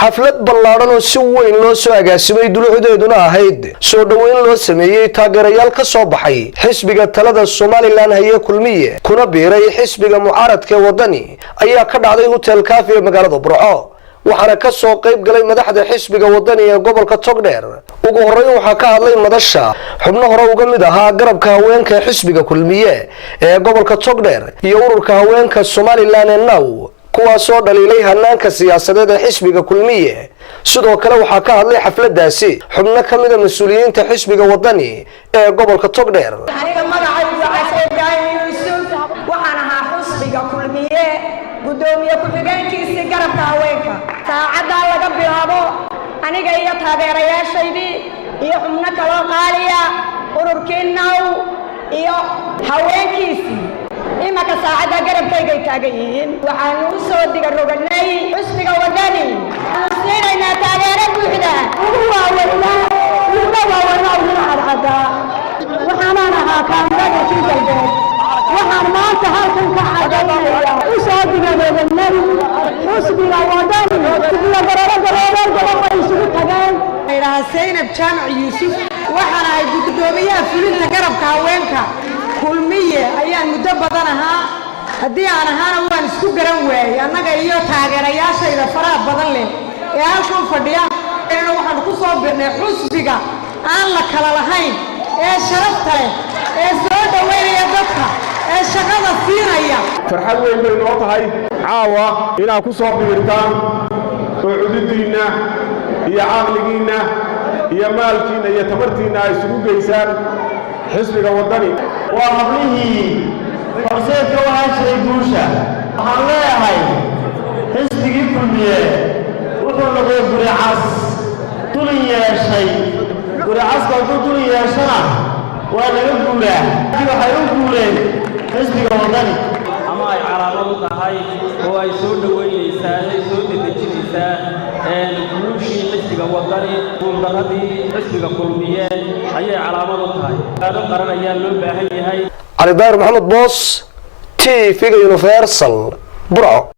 xaflad ballaaran oo si weyn loo soo agaasimay dulucdeeduna ahayd soo dhaweyn loo sameeyay taageerayaal ka soo baxay xisbiga talada Somaliland haye kulmiye kuna biiray xisbiga mucaaradka wadani ayaa ka dhacday hotel Cafe ee magaalada Burco waxaana ka soo qayb galay madaxda xisbiga wadani ee gobolka Togdheer ugu horeyn waxa ka hadlay madasha xubno hore uga mid ahaa garabka haweenka xisbiga kulmiye ee gobolka Togdheer iyo ururka haweenka Somaliland ee Now kuwaasoo dhaliilay hanaanka siyaasadeed ee xisbiga kulmiye sidoo kale waxa ka hadlay xafladaasi xubno ka mid ah mas'uuliyiinta xisbiga wadani ee gobolka Togdheer aniga magacaygu waa Sayid Yuusuf waxaan ahaa xisbiga kulmiye gudoomiye ku-xigeenkiisa garabka haweenka saacada laga bilaabo aniga iyo taageerayaashaydii iyo xubno kale oo qaaliya ururkeena iyo haweenkiisii imaka saacada garabkayga taagan yihiin waxaan u soo diga roganay xisbiga wadani siinayna taageero buuxda waxaan ahaa kaamilada Kigalbeed waxaan maanta halkan ka cadaynayaa u soo diga roganay xisbiga wadani iyo garabka isugu tagaan Sayid Jaamac Yuusuf waxaan ahay gudoomiyaha fulinta garabka haweenka kulmiye ayaan muddo badan ahaa hadii aan ahaana waan isku garan waayay annaga iyo taageerayaashayda faraha badan leh ee halkan fadhiya waxaan ku soo birnay xisbiga aan la kala lahayn ee sharafta leh ee soo dhaweynaya dadka ee shaqada siinaya farxad weyn bay noo tahay caawa inaad ku soo biirtaan oo cududiina iyo caqligiina iyo maalkiina iyo tamartiina ay isugu geysaan xisbiga wadani waa hablihii horseedka u hayshay guusha waxaan leeyahay xisbigii kulmiye wuxuu noqday guri cas tulin yeeshay guri caska hadduu tulin yeeshana waa laga guulaa waxay u guuleen xisbiga wadani ama ay calaamad u tahay oo ay soo dhaweynaysaa ay soo dedejinaysaa guushii xisbiga wadani guuldaradii xisbiga kulmiye ayay calaamad u tahay aado qaran ayaa loo baahan yahay علي داير محمد بوس TV Universal Burco.